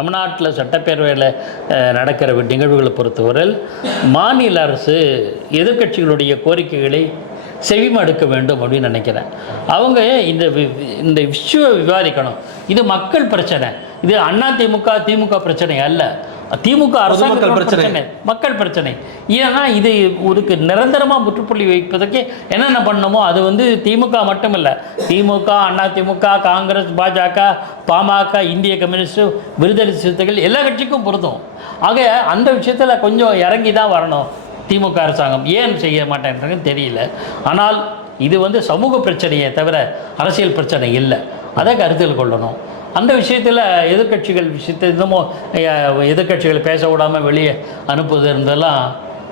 தமிழ்நாட்டில் சட்டப்பேரவையில் நடக்கிற நிகழ்வுகளை பொறுத்தவரையில் மாநில அரசு எதிர்க்கட்சிகளுடைய கோரிக்கைகளை செவிமடுக்க வேண்டும் அப்படின்னு நினைக்கிறேன். அவங்க இந்த இந்த விஷயம் விவாதிக்கணும்? இது மக்கள் பிரச்சனை. இது அண்ணா திமுக திமுக பிரச்சனை அல்ல. திமுக அரசாங்க பிரச்சனை. மக்கள் பிரச்சனை. ஏன்னா இது ஒருக்கு நிரந்தரமாக முற்றுப்புள்ளி வைப்பதற்கு என்னென்ன பண்ணணுமோ அது வந்து திமுக மட்டும் இல்லை திமுக அண்ணா திமுக காங்கிரஸ் பாஜக பாமக இந்திய கம்யூனிஸ்ட் விடுதலை சிறுத்தைகள் எல்லா கட்சிக்கும் பொருந்தும். ஆக அந்த விஷயத்தில் கொஞ்சம் இறங்கி தான் வரணும் திமுக அரசாங்கம். ஏன் செய்ய மாட்டேன்றது தெரியல. ஆனால் இது வந்து சமூக பிரச்சனையே தவிர அரசியல் பிரச்சனை இல்லை. அதை கருத்தில் கொள்ளணும். அந்த விஷயத்தில் எதிர்க்கட்சிகள் விஷயத்தை இன்னமும் அஹ், எதிர்க்கட்சிகளை பேச விடாமல் வெளியே அனுப்புவது இருந்தெல்லாம்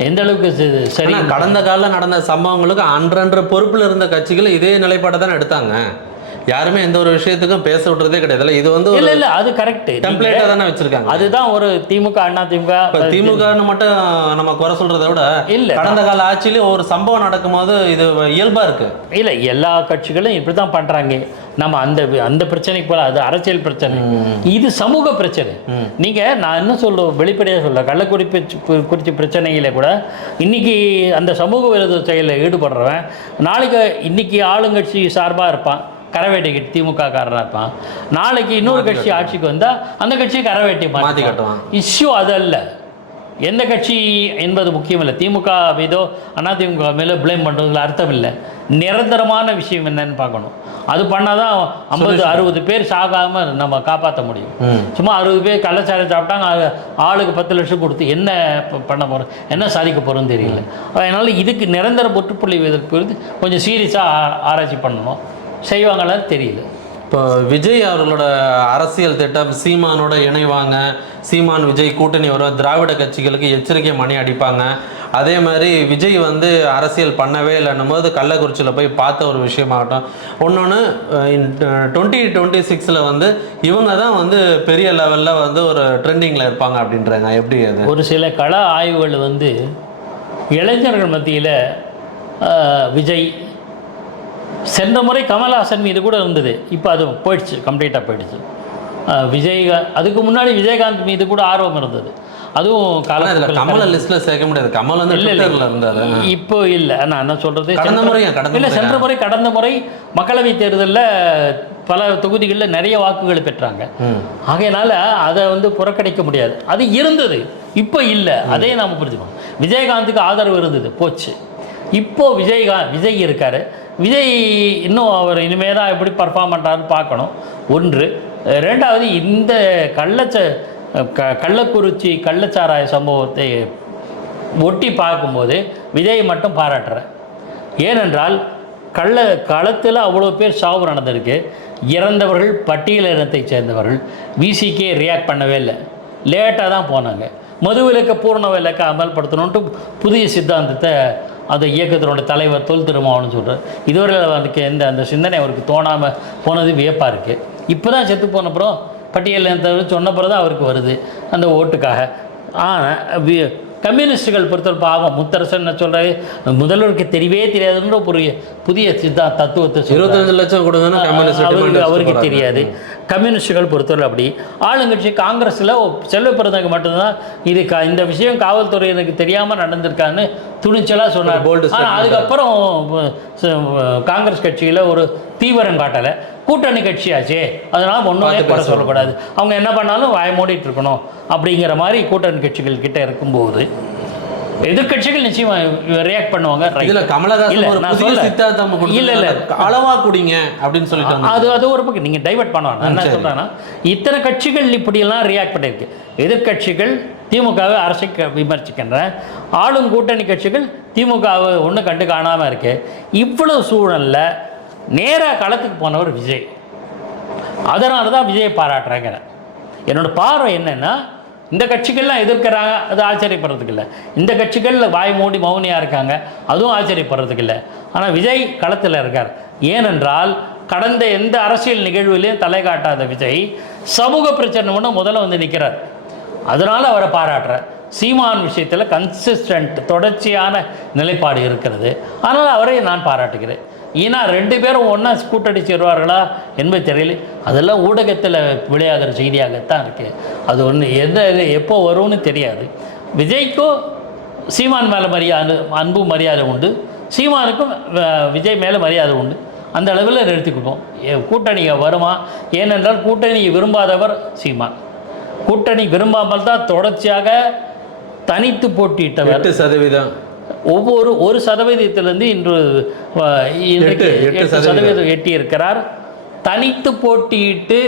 எந்த அளவுக்கு சரி- கடந்த காலம் நடந்த சம்பவங்களுக்கு அன்றன்ற பொறுப்புல இருந்த கட்சிகள் இதே நிலைப்பாடை தானே எடுத்தாங்க. யாருமே எந்த ஒரு விஷயத்துக்கும் பேச விடுறதே கிடையாது. இது வந்து இல்லை இல்லை அது கரெக்ட் டெம்ப்ளேட்டா தானே வச்சிருக்காங்க. அதுதான் ஒரு திமுக அண்ணா திமுக. திமுகன்னு மட்டும் நம்ம குறை சொல்றதை விட இல்ல. கடந்த கால ஆட்சியிலே ஒரு சம்பவம் நடக்கும்போது இது இயல்பா இருக்கு. இல்லை எல்லா கட்சிகளும் இப்படி தான் பண்ணுறாங்க நம்ம அந்த அந்த பிரச்சனைக்கு போல அது அரசியல் பிரச்சனை. இது சமூக பிரச்சனை. நீங்கள் நான் என்ன சொல்ல வெளிப்படையாக சொல்ல கள்ளக்குறிப்பு குறித்த பிரச்சனையில கூட இன்னைக்கு அந்த சமூக விரோத செயலில் ஈடுபடுறவன் நாளைக்கு இன்னைக்கு ஆளுங்கட்சி சார்பாக இருப்பான் கரவேட்டை கட்டி திமுக காரனாக இருப்பான். நாளைக்கு இன்னொரு கட்சி ஆட்சிக்கு வந்தால் அந்த கட்சியை கரவேட்டை கட்டுவான். இஷ்யூ அது அல்ல. எந்த கட்சி என்பது முக்கியமில்லை. திமுக மீதோ அதிமுக மேலே ப்ளேம் பண்ணுறதுல அர்த்தம் இல்லை நிரந்தரமான விஷயம் என்னன்னு பார்க்கணும். அது பண்ணால் தான் ஐம்பது அறுபது பேர் சாகாமல் நம்ம காப்பாற்ற முடியும். சும்மா அறுபது பேர் கள்ளச்சாரம் சாப்பிட்டாங்க ஆளு- ஆளுக்கு பத்து லட்சம் கொடுத்து என்ன பண்ண போகிறோம் என்ன சாதிக்க போகிறோம்னு தெரியல. அதனால் இதுக்கு நிரந்தர முற்றுப்புள்ளி வந்து கொஞ்சம் சீரியஸாக ஆராய்ச்சி பண்ணணும். செய்வாங்களான்னு தெரியல. இப்போ விஜய் அவர்களோட அரசியல் திட்டம் சீமானோட இணைவாங்க. சீமான் விஜய் கூட்டணி வரும் திராவிட கட்சிகளுக்கு எச்சரிக்கை மணி அடிப்பாங்க. அதே மாதிரி விஜய் வந்து அரசியல் பண்ணவே இல்லைன்னும் போது கள்ளக்குறிச்சியில் போய் பார்த்த ஒரு விஷயமாகட்டும். ஒன்று டுவெண்ட்டி டுவெண்ட்டி சிக்ஸில் வந்து இவங்க தான் வந்து பெரிய லெவலில் வந்து ஒரு ட்ரெண்டிங்கில் இருப்பாங்க அப்படின்றாங்க. எப்படி அது? ஒரு சில கள ஆய்வுகள் வந்து இளைஞர்கள் மத்தியில் விஜய் சென்ற முறை கமல்ஹாசன் மீது கூட இருந்தது. இப்போ அது போயிடுச்சு கம்ப்ளீட்டாக போயிடுச்சு. விஜய் அதுக்கு முன்னாடி விஜயகாந்த் மீது கூட ஆர்வம் இருந்தது. அதுவும் ஆனால் இதில் கால கமலை லிஸ்ட்டில் சேர்க்க முடியாது. கமல் வந்து இல்ல, இருந்தார். இப்போ இல்லை. நான் என்ன சொல்றது? கடந்த? கடந்த இல்ல? சென்ற முறை கடந்த முறை மக்களவை தேர்தலில் பல தொகுதிகளில் நிறைய வாக்குகள் பெற்றாங்க. ஆகையினால அதை வந்து புறக்கணிக்க முடியாது. அது இருந்தது. இப்போ இல்லை. அதே நாம் புரிஞ்சுக்கணும். விஜயகாந்துக்கு ஆதரவு இருந்தது. போச்சு. இப்போது விஜய்கா விஜய் இருக்கார். விஜய் இன்னும் அவர் இனிமேல் தான் எப்படி பர்ஃபார்ம் பண்ணுறாருன்னு பார்க்கணும். ஒன்று. ரெண்டாவது இந்த கள்ளச்ச க கள்ளக்குறிச்சி கள்ளச்சாராய சம்பவத்தை ஒட்டி பார்க்கும்போது விஜய் மட்டும் பாராட்டுறேன் ஏனென்றால் கள்ள களத்தில் அவ்வளோ பேர் சாவு நடந்திருக்கு. இறந்தவர்கள் பட்டியல் இனத்தை சேர்ந்தவர்கள். விசிக்கே ரியாக்ட் பண்ணவே இல்லை. லேட்டாக தான் போனாங்க. மதுவிலக்க பூர்ண விலக்கை அமல்படுத்தணுன்ட்டு புதிய சித்தாந்தத்தை அந்த இயக்கத்தினோட தலைவர் தொல் திருமாவளவன் சொல்கிறார் இதுவரையில் அவருக்கு எந்த அந்த சிந்தனை அவருக்கு தோணாமல் போனது வியப்பாக இருக்குது இப்போ தான் செத்து போன அப்புறம் பட்டியல் சொன்ன பிறகு தான் அவருக்கு வருது அந்த ஓட்டுக்காக. ஆனால் கம்யூனிஸ்டுகள் பொறுத்தவரை பாவம். முத்தரசன் என்ன சொல்கிறாரு முதல்வருக்கு தெரியவே தெரியாதுன்ற ஒரு புதிய சித்தா தத்துவத்தை. இருபத்தஞ்சு லட்சம் கம்யூனிஸ்ட் அவருக்கு தெரியாது. கம்யூனிஸ்டுகள் பொறுத்தவரை அப்படி. ஆளுங்கட்சி காங்கிரஸில் செல்வ பிறந்தவங்க மட்டும்தான் இது க- இந்த விஷயம் காவல்துறையினருக்கு தெரியாமல் நடந்திருக்கான்னு துணிச்சலாக சொன்னார். ஆனால். அதுக்கப்புறம் காங்கிரஸ் கட்சியில் ஒரு தீவிரம் காட்டலை. கூட்டணி கட்சியாச்சே அதனால் ஒன்றுமே குறை. சொல்லக்கூடாது அவங்க என்ன பண்ணாலும் வாய மூடிட்டு இருக்கணும் அப்படிங்கிற மாதிரி கூட்டணி கட்சிகள் கிட்ட இருக்கும்போது எதிர்க்கட்சிகள் நிச்சயமா ரியாக்ட் பண்ணுவாங்க. இதுல கமலஹாசன் இல்ல, இல்ல, அளவா குடிங்க அப்படின்னு சொல்லிட்டு. அது அது ஒரு பக்கம் நீங்கள் டைவர்ட் பண்ண வேணாம். நான் என்ன சரி. சொல்கிறேன்னா இத்தனை கட்சிகள் இப்படியெல்லாம் ரியாக்ட் பண்ணியிருக்கு எதிர்க்கட்சிகள் திமுகவை அரசை விமர்சிக்கின்ற ஆளும் கூட்டணி கட்சிகள் திமுகவை ஒன்றும் கண்டு காணாமல் இருக்கு இவ்வளவு சூழலில் நேராக களத்துக்கு போனவர் விஜய். அதனால தான் விஜயை பாராட்டுறேங்கிறேன் என்னோட பார்வை என்னென்னா இந்த கட்சிகள்லாம் எதிர்க்கிறாங்க அது ஆச்சரியப்படுறதுக்கு இல்லை. இந்த கட்சிகளில் வாய் மூடி மௌனியாக இருக்காங்க அதுவும் ஆச்சரியப்படுறதுக்கு இல்லை. ஆனால் விஜய் களத்தில் இருக்கார். ஏனென்றால் கடந்த எந்த அரசியல் நிகழ்விலையும் தலை காட்டாத விஜய் சமூக பிரச்சனை ஒன்று முதல்ல வந்து நிற்கிறார் அதனால் அவரை பாராட்டுறேன் சீமான் விஷயத்தில் கன்சிஸ்டன்ட் தொடர்ச்சியான நிலைப்பாடு இருக்கிறது. அதனால் அவரை நான் பாராட்டுகிறேன். ஏன்னா ரெண்டு பேரும் ஒன்றா கூட்டணி சேருவார்களா என்பது தெரியல. அதெல்லாம் ஊடகத்தில் விளையாடுற செய்தியாகத்தான் இருக்குது அது ஒன்று எந்த எப்போ வரும்னு தெரியாது. விஜய்க்கும் சீமான் மேலே மரியாதை அன்பு மரியாதை உண்டு. சீமானுக்கும் விஜய் மேலே மரியாதை உண்டு. அந்த அளவில் நிறுத்திக்கிட்டோம் கூட்டணியை வருமா? ஏனென்றால் கூட்டணியை விரும்பாதவர் சீமான். கூட்டணி விரும்பாமல் தான் தொடர்ச்சியாக தனித்து போட்டியிட்டவர் சதவீதம். ஒவ்வொரு ஒரு சதவீதத்திலிருந்து இன்று இன்றைக்கு எட்டு, சதவீதம். எட்டி இருக்கிறார் தனித்து போட்டியிட்டு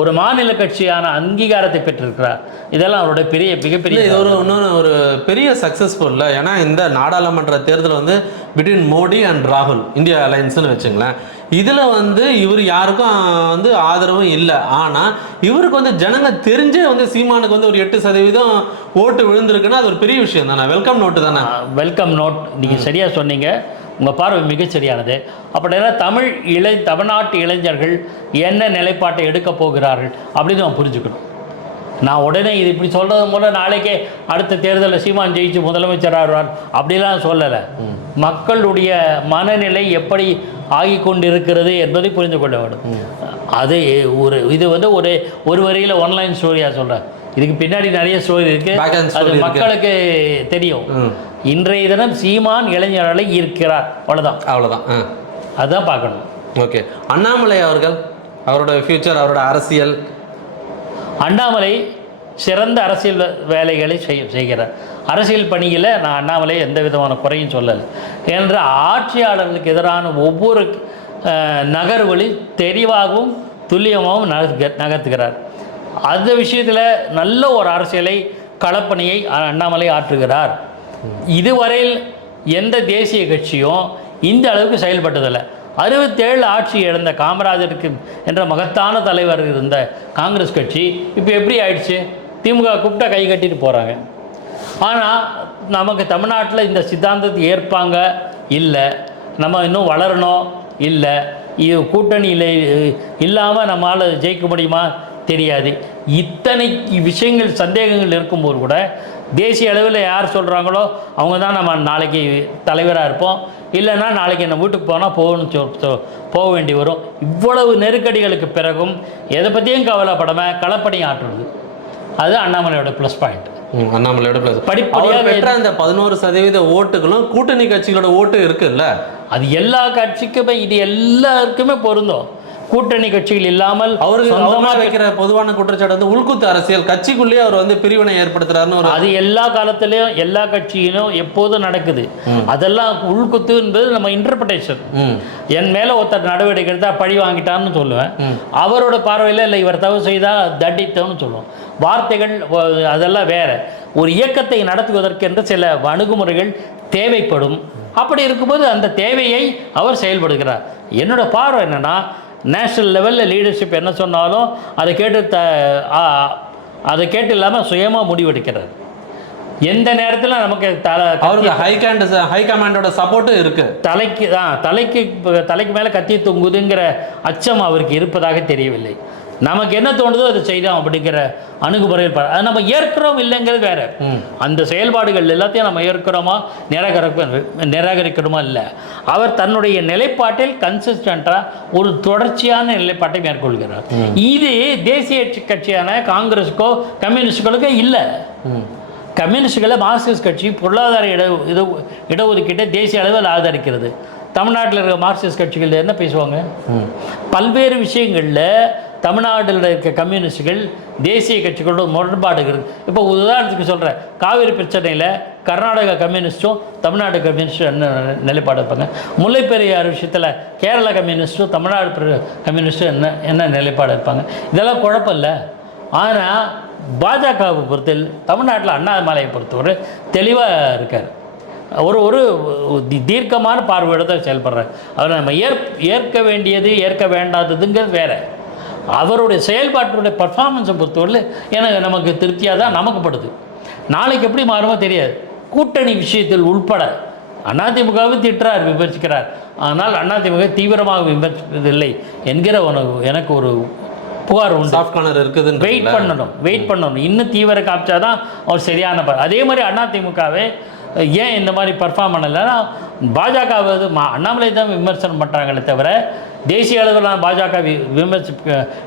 ஒரு மாநில கட்சியான அங்கீகாரத்தை பெற்றிருக்கிறார். இதெல்லாம் அவருடைய பெரிய மிகப்பெரிய இது ஒரு இன்னொரு ஒரு பெரிய சக்ஸஸ்ஃபுல்ல ஏன்னா இந்த நாடாளுமன்ற தேர்தல் வந்து பிட்வீன் மோடி அண்ட் ராகுல் இந்தியா அலையன்ஸ்னு வச்சுங்களேன். இதுல வந்து இவர் யாருக்கும் வந்து ஆதரவும் இல்லை. ஆனா இவருக்கு வந்து ஜனங்க தெரிஞ்சே வந்து சீமானுக்கு வந்து ஒரு எட்டு சதவீதம் ஓட்டு விழுந்திருக்குன்னா அது ஒரு பெரிய விஷயம் தானே. வெல்கம் நோட்டு தானே. வெல்கம் நோட் நீங்கள் சரியாக சொன்னீங்க. உங்கள் பார்வை மிகச் சரியானது அப்படின்னா தமிழ் இளை தமிழ்நாட்டு இளைஞர்கள் என்ன நிலைப்பாட்டை எடுக்கப் போகிறார்கள் அப்படின்னு நம்ம புரிஞ்சுக்கணும். நான் உடனே இது இப்படி சொல்கிறது மூலம் நாளைக்கே அடுத்த தேர்தலில் சீமான் ஜெயிச்சு முதலமைச்சர் ஆகிறார் அப்படிலாம் சொல்லலை. மக்களுடைய மனநிலை எப்படி ஆகி கொண்டிருக்கிறது என்பதை புரிந்து கொள்ள வேண்டும். அது ஒரு இது வந்து ஒரு ஒரு வரியில் ஒன்லைன் ஸ்டோரியாக சொல்கிறேன் இதுக்கு பின்னாடி நிறைய ஸ்டோரி இருக்குது அது. மக்களுக்கு தெரியும். இன்றைய தினம் சீமான் இளைஞர்களை ஈர்க்கிறார். அவ்வளோதான் அவ்வளோதான் அதுதான் பார்க்கணும். ஓகே. அண்ணாமலை அவர்கள் அவரோட ஃபியூச்சர் அவரோட அரசியல். அண்ணாமலை சிறந்த அரசியல் வேலைகளை செய்ய செய்கிறார். அரசியல் பணியில் நான் அண்ணாமலை எந்த விதமான குறையும் சொல்லலை. என்ற ஆட்சியாளர்களுக்கு எதிரான ஒவ்வொரு நகர்வுகளில் தெளிவாகவும் துல்லியமாகவும் நகர்த்துகிறார். அந்த விஷயத்தில் நல்ல ஒரு அரசியலை களப்பணியை அண்ணாமலை ஆற்றுகிறார். இதுவரையில் எந்த தேசிய கட்சியும் இந்த அளவுக்கு செயல்பட்டதில்லை. அறுபத்தேழு ஆட்சி இழந்த காமராஜருக்கு என்ற மகத்தான தலைவர் இருந்த காங்கிரஸ் கட்சி இப்போ எப்படி ஆயிடுச்சு? திமுக கூப்பிட்டா கை கட்டிட்டு போகிறாங்க ஆனால் நமக்கு தமிழ்நாட்டில் இந்த சித்தாந்தத்தை ஏற்பாங்க இல்லை. நம்ம இன்னும் வளரணும் இல்லை. இது கூட்டணியில் இல்லாமல் நம்மளால் ஜெயிக்க முடியுமா? தெரியாது. இத்தனை விஷயங்கள் சந்தேகங்கள் இருக்கும்போது கூட தேசிய அளவில் யார் சொல்கிறாங்களோ அவங்க தான் நம்ம நாளைக்கு தலைவராக இருப்போம். இல்லைன்னா நாளைக்கு நம்ம வீட்டுக்கு போனால் போகணும் சொ- போக வேண்டி வரும். இவ்வளவு நெருக்கடிகளுக்கு பிறகும் எதை பற்றியும் கவலைப்படாமல் களப்பணி ஆற்றுறது. அது அண்ணாமலையோட ப்ளஸ் பாயிண்ட் அண்ணாமலையோட பிளஸ் படிப்படியாக பெற்ற அந்த பதினோரு சதவீத ஓட்டுகளும் கூட்டணி கட்சிகளோட ஓட்டு இருக்குல்ல? அது எல்லா கட்சிக்குமே இது எல்லாருக்குமே பொருந்தும். கூட்டணி கட்சிகள் இல்லாமல் சொந்தமா வைக்கிற பொதுவான குற்றச்சாட்டு வந்து உள்குத்து அரசியல் கட்சிக்குள்ளேயே அவர் வந்து பிரிவினை ஏற்படுத்துறாருன்னு ஒரு அது எல்லா காலத்திலையும் எல்லா கட்சியிலும் எப்போதும் நடக்குது. அதெல்லாம் உள்குத்து என்பது நம்ம இன்டர்பிரேஷன் ம். என் மேலே ஒருத்தர் நடவடிக்கை எடுத்தால் பழி வாங்கிட்டான்னு சொல்லுவேன். அவரோட பார்வையில் இல்லை இவர் தவறு செய்தால் தண்டித்தோன்னு சொல்லுவோம். வார்த்தைகள் அதெல்லாம் வேற. ஒரு இயக்கத்தை நடத்துவதற்கென்று சில அணுகுமுறைகள் தேவைப்படும். அப்படி இருக்கும்போது அந்த தேவையை அவர் செயல்படுகிறார். என்னோட பார்வை என்னன்னா நேஷனல் லெவலில் லீடர்ஷிப் என்ன சொன்னாலும் அதை கேட்டு த அதை கேட்டு இல்லாமல் சுயமாக முடிவெடுக்கிறார். எந்த நேரத்தில் நமக்கு தலை அவருக்கு ஹை கேண்ட் ஹை கமாண்டோட சப்போர்ட்டும் இருக்கு. தலைக்கு தான் தலைக்கு தலைக்கு மேலே கத்தி தொங்குதுங்கிற அச்சம் அவருக்கு இருப்பதாக தெரியவில்லை. நமக்கு என்ன தோணுதோ அதை செய்தோம் அப்படிங்கிற அணுகுமுறையில் அது நம்ம ஏற்கிறோம் இல்லைங்கிறது வேற. அந்த செயல்பாடுகள் எல்லாத்தையும் நம்ம ஏற்கிறோமா? நிராகரிக்க நிராகரிக்கிறோமா இல்லை. அவர் தன்னுடைய நிலைப்பாட்டில் கன்சிஸ்டண்ட்டாக ஒரு தொடர்ச்சியான நிலைப்பாட்டை மேற்கொள்கிறார். இது தேசிய கட்சியான காங்கிரஸுக்கோ கம்யூனிஸ்டுகளுக்கோ இல்லை. கம்யூனிஸ்டுகளை மார்க்சிஸ்ட் கட்சி பொருளாதார இட இட இடஒதுக்கீட்டை தேசிய அளவில் ஆதரிக்கிறது. தமிழ்நாட்டில் இருக்கிற மார்க்சிஸ்ட் கட்சிகள் என்ன பேசுவாங்க? பல்வேறு விஷயங்களில் தமிழ்நாட்டில் இருக்க கம்யூனிஸ்டுகள் தேசிய கட்சிகளோட முரண்பாடுகள். இப்போ உதாரணத்துக்கு சொல்கிறேன் காவிரி பிரச்சனையில் கர்நாடக கம்யூனிஸ்ட்டும் தமிழ்நாடு கம்யூனிஸ்டும் என்ன நிலைப்பாடு இருப்பாங்க? முல்லைப்பெரியார் விஷயத்தில் கேரளா கம்யூனிஸ்ட்டும் தமிழ்நாடு கம்யூனிஸ்ட்டும் என்ன என்ன நிலைப்பாடு இருப்பாங்க? இதெல்லாம் குழப்பம் இல்லை. ஆனால் பாஜகவை பொறுத்தல் தமிழ்நாட்டில் அண்ணாமலையை பொறுத்தவரை தெளிவாக இருக்கார். ஒரு ஒரு தி- தீர்க்கமான பார்வையோடு தான் செயல்படுறார். அவர் நம்ம ஏற் ஏற்க வேண்டியது ஏற்க வேண்டாததுங்கிறது வேறு. அவருடைய செயல்பாட்டுடைய பர்ஃபார்மன்ஸை பொறுத்தவரை எனக்கு நமக்கு திருப்தியாக தான் நமக்கு படுது. நாளைக்கு எப்படி மாறுமோ தெரியாது. கூட்டணி விஷயத்தில் உள்பட அதிமுகவை திட்டுறார் விமர்சிக்கிறார். ஆனால் அதிமுக தீவிரமாக விமர்சிப்பதில்லை என்கிற உனக்கு எனக்கு ஒரு புகார் உண்டு. சாஃப்ட் கார்னர் இருக்குதுன்னு வெயிட் பண்ணணும் வெயிட் பண்ணணும். இன்னும் தீவிர காமிச்சா தான் அவர் சரியான அதே மாதிரி அதிமுகவே ஏன் இந்த மாதிரி பர்ஃபார்ம் பண்ணலைன்னா பாஜக மா அண்ணாமலை தான் விமர்சனம் பண்ணுறாங்களே தவிர தேசிய அளவிலான பாஜக விமர்சி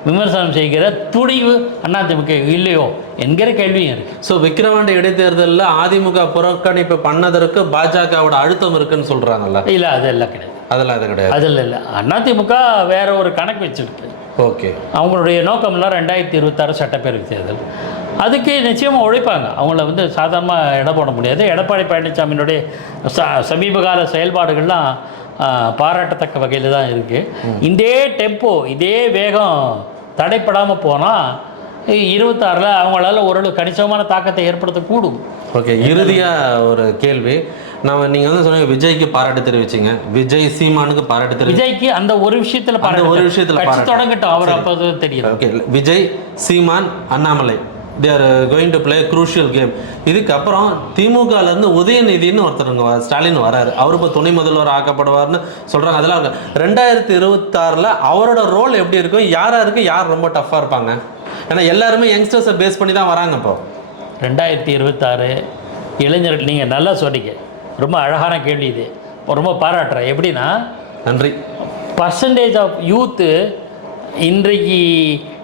விமர்சனம் செய்கிற துணிவு அதிமுக இல்லையோ என்கிற கேள்வியும் இருக்குது ஸோ விக்கிரவாண்டி இடைத்தேர்தலில் அதிமுக புறக்கணிப்பு பண்ணதற்கு பாஜகவோட அழுத்தம் இருக்குன்னு சொல்றாங்கல்ல? இல்லை அதெல்லாம் கிடையாது. அதெல்லாம் அது கிடையாது. அதில் இல்லை. அதிமுக வேற ஒரு கணக்கு வச்சுருக்கு. ஓகே அவங்களுடைய நோக்கம்லாம் ரெண்டாயிரத்தி இருபத்தாறு சட்டப்பேரவை தேர்தல். அதுக்கு நிச்சயமாக உழைப்பாங்க. அவங்கள வந்து சாதாரணமாக இட போட முடியாது. எடப்பாடி பழனிசாமியினுடைய ச சமீப கால செயல்பாடுகள்லாம் பாராட்டத்தக்க வகையில் தான் இருக்குது இதே டெம்போ இதே வேகம் தடைப்படாமல் போனால் இருபத்தாறில் அவங்களால ஓரளவு கணிசமான தாக்கத்தை ஏற்படுத்தக்கூடும். ஓகே இறுதியா ஒரு கேள்வி. நம்ம நீங்க வந்து சொன்னீங்க விஜய்க்கு பாராட்டு தெரிவிச்சீங்க. விஜய் சீமானுக்கு பாராட்டு தெரிவி விஜய்க்கு அந்த ஒரு விஷயத்தில் ஒரு விஷயத்துல. தொடங்கட்டும் அவர் அப்போ தெரியும். Okay Vijay Seeman Annamalai. They are going to play crucial game இதுக்கப்புறம் திமுகல இருந்து உதயநிதினு ஒருத்தருங்க ஸ்டாலின் வராரு. அவர் இப்போ துணை முதல்வர் ஆக்கப்படுவார்னு சொல்றாங்க. அதெல்லாம் ரெண்டாயிரத்தி இருபத்தாறில் அவரோட ரோல் எப்படி இருக்கும்? யார் யாருக்கு யார் ரொம்ப டஃப்பாக இருப்பாங்க? ஏன்னா எல்லாருமே யங்ஸ்டர்ஸை பேஸ் பண்ணி தான் வராங்க இப்போ. ரெண்டாயிரத்தி இருபத்தாறு இளைஞர்கள் நீங்கள் நல்லா சொன்னீங்க. ரொம்ப அழகான கேள்வி இது. ரொம்ப பாராட்டுறேன். எப்படின்னா நன்றி. பர்சன்டேஜ் ஆஃப் யூத்து இன்றைக்கு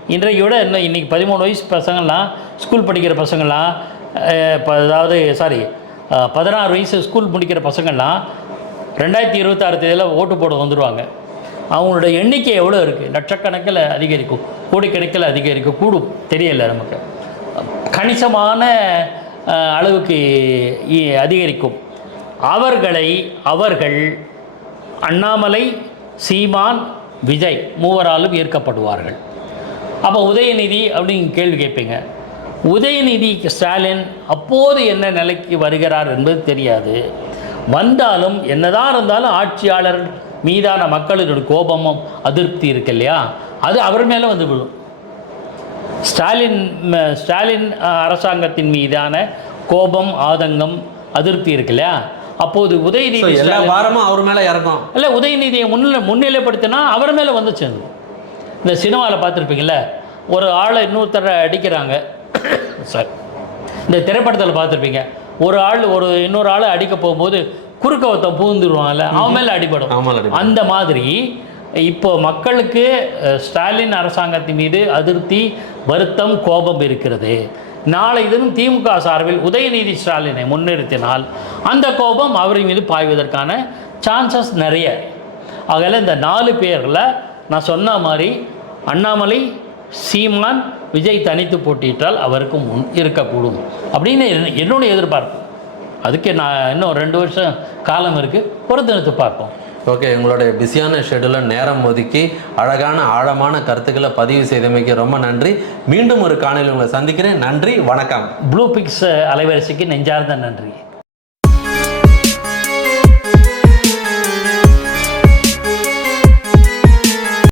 இன்றைக்கு விட இன்னும் இன்றைக்கி பதிமூணு வயசு பசங்கள்லாம் ஸ்கூல் படிக்கிற பசங்கள்லாம் இப்போ அதாவது சாரி பதினாறு வயசு ஸ்கூல் முடிக்கிற பசங்கள்லாம் ரெண்டாயிரத்தி இருபத்தாறு தேதியில் ஓட்டு போட வந்துடுவாங்க அவங்களோட எண்ணிக்கை எவ்வளோ இருக்குது லட்சக்கணக்கில் அதிகரிக்கும் கோடிக்கணக்கில் அதிகரிக்கும் கூடும் தெரியலை நமக்கு. கணிசமான அளவுக்கு இ- அதிகரிக்கும். அவர்களை அவர்கள் அண்ணாமலை சீமான் விஜய் மூவராலும் ஈர்க்கப்படுவார்கள் அப்போ உதயநிதி அப்படின்னு கேள்வி கேட்பீங்க. உதயநிதி ஸ்டாலின் அப்போது என்ன நிலைக்கு வருகிறார் என்பது தெரியாது. வந்தாலும் என்னதான் இருந்தாலும் ஆட்சியாளர் மீதான மக்களுடைய கோபமும் அதிருப்தி இருக்கு இல்லையா? அது அவர் மேலே வந்து விழும். ஸ்டாலின் ஸ்டாலின் அரசாங்கத்தின் மீதான கோபம் ஆதங்கம் அதிருப்தி இருக்கு இல்லையா? அப்போது உதயநிதி எல்லா வாரமும் அவர் மேலே இறக்கும். இல்லை உதயநிதியை முன்னிலை முன்னிலைப்படுத்தினா அவர் மேலே வந்து சேர்ந்து இந்த சினிமாவில் பார்த்துருப்பீங்கள்ல ஒரு ஆளை இன்னொருத்தரை அடிக்கிறாங்க. சார் இந்த திரைப்படத்தில் பார்த்துருப்பீங்க ஒரு ஆள் ஒரு இன்னொரு ஆளை அடிக்க போகும்போது குறுக்க ஒருத்தன் பூந்துருவான்ல அவன் மேலே அடிபடும். அந்த மாதிரி இப்போ மக்களுக்கு ஸ்டாலின் அரசாங்கத்தின் மீது அதிருப்தி வருத்தம் கோபம் இருக்கிறது. நாளை தினம் திமுக சார்பில் உதயநிதி ஸ்டாலினை முன்னிறுத்தினால் அந்த கோபம் அவர் மீது பாய்வதற்கான சான்சஸ் நிறைய. ஆகையில் இந்த நாலு பேரில் நான் சொன்ன மாதிரி அண்ணாமலை சீமான் விஜய் தனித்து போட்டியிட்டால் அவருக்கு முன் இருக்கக்கூடும். அப்படின்னு என்ன- என்னுடைய எதிர்பார்ப்பு. அதுக்கு நான் இன்னும் ரெண்டு வருஷம் காலம் இருக்குது பொறுத்திருந்து பார்ப்போம். ஓகே உங்களுடைய பிஸியான ஷெடியூலில் நேரம் ஒதுக்கி அழகான ஆழமான கருத்துக்களை பதிவு செய்தமைக்கு ரொம்ப நன்றி. மீண்டும் ஒரு காணொலி உங்களை சந்திக்கிறேன். நன்றி வணக்கம். ப்ளூ பிக்ஸ் அலைவரிசைக்கு நெஞ்சார்ந்த நன்றி.